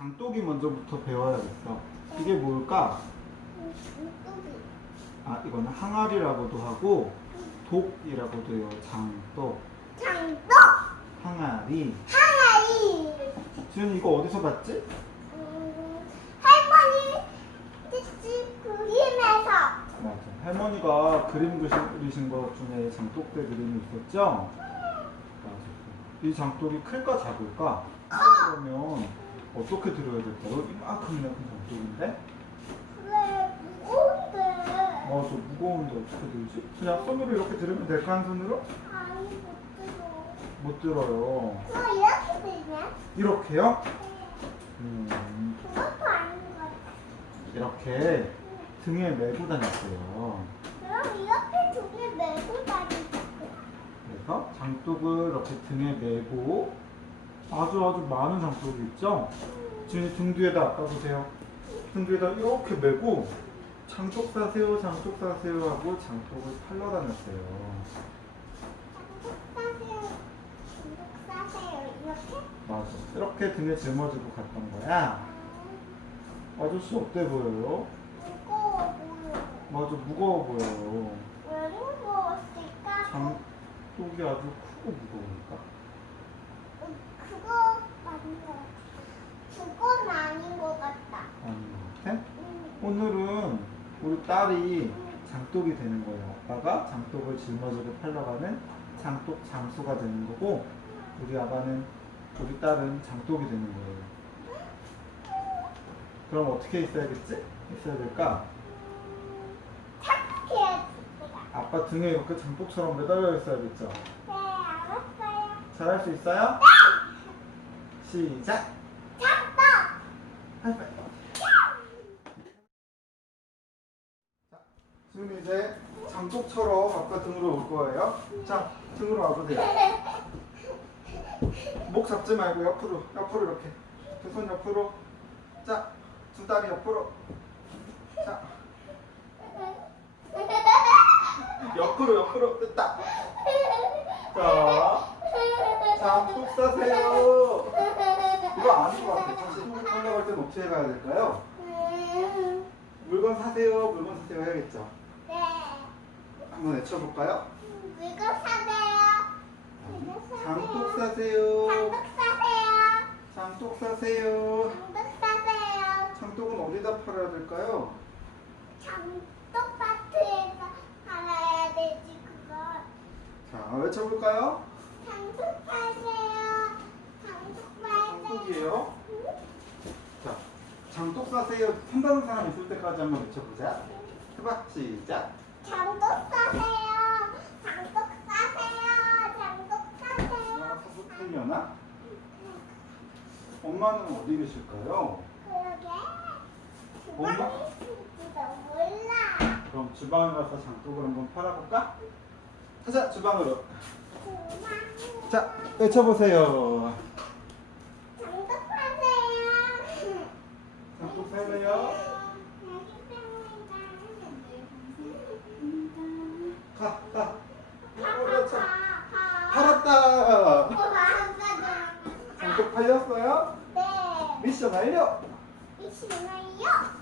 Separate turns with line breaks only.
장독이 먼저부터 배워야겠어. 이게 뭘까? 아, 이거는 항아리라고도 하고 독이라고도 해요. 장독,
장독.
항아리.
하나이.
지금 이거 어디서 봤지?
음, 할머니 찌찌 그림에서.
맞아. 할머니가 그림 그신, 그리신 것 중에 장독대 그림이 있었죠? 맞아. 이 장독이 클까 작을까? 그러면 어떻게 들어야 될까요? 이만큼이나 큰 장독인데?
그래 무거운데.
맞아. 무거운데 어떻게 들지? 그냥 손으로 이렇게 들으면 될까? 한 손으로?
아니 못 들어.
못 들어요.
그거 이렇게 되냐?
이렇게요? 음,
그것도 아닌 것 같아.
이렇게 등에 메고 다녔어요.
그럼 이렇게 등에 메고 다니자.
그래서 장독을 이렇게 등에 메고 아주 아주 많은 장독이 있죠? 지금 등 뒤에다 아까 보세요. 등 뒤에다 이렇게 메고 장독 사세요, 장독 사세요 하고 장독을 팔러 다녔어요.
장독 사세요. 장독 사세요. 이렇게?
맞아. 이렇게 등에 짊어지고 갔던 거야. 아저씨 어때 보여요?
무거워 보여.
맞아, 무거워 보여요.
왜 무거웠을까?
장독이 아주 크고 무거우니까.
음, 아닌 것 같아. 그건 아닌 것 같다.
아닌 것 같아?
음,
오늘은 우리 딸이 장독이 되는 거예요. 아빠가 장독을 짊어지고 팔러 가는 장독 장수가 되는 거고, 우리 아빠는 우리 딸은 장독이 되는 거예요. 그럼 어떻게 있어야겠지? 있어야 될까?
착해야지.
아빠 등에 이렇게 장독처럼 매달려 있어야겠죠?
네, 알았어요.
잘할 수 있어요? 시작! 자, 지금 이제 장독처럼 아빠 등으로 올 거예요. 자, 등으로 와보세요. 목 잡지 말고 옆으로, 옆으로 이렇게. 두 손 옆으로. 자, 두 다리 옆으로. 자, 옆으로, 옆으로. 됐다. 자, 장독 사세요. 이거 아닌 것 같아. 다시 올라갈 때는 어떻게 가야 될까요?
음,
물건 사세요, 물건 사세요 해야겠죠.
네.
한번 외쳐볼까요?
물건 사세요.
장독 사세요.
장독 사세요.
장독 사세요.
장독 사세요.
장독은 어디다 팔아야 될까요?
장독 마트에서 팔아야 되지 그걸.
자, 외쳐볼까요?
장독 사세요. 장독 사세요.
장독이에요. 자, 장독 사세요. 산다는 사람 있을 때까지 한번 외쳐보자. 해봐, 시작.
장독 사세요. 장독 사세요. 장독 사세요.
팔려나? 엄마는 어디 계실까요?
그러게.
엄마?
주방에 있을지도 몰라.
그럼 주방에 가서 장독을 한번 팔아볼까? 가자, 주방으로.
주방에
자, 외쳐보세요.
장독 사세요.
장독 살래요? 가, 가. 팔았다. 장독 팔렸어요?
네.
미션 완료.
미치나요?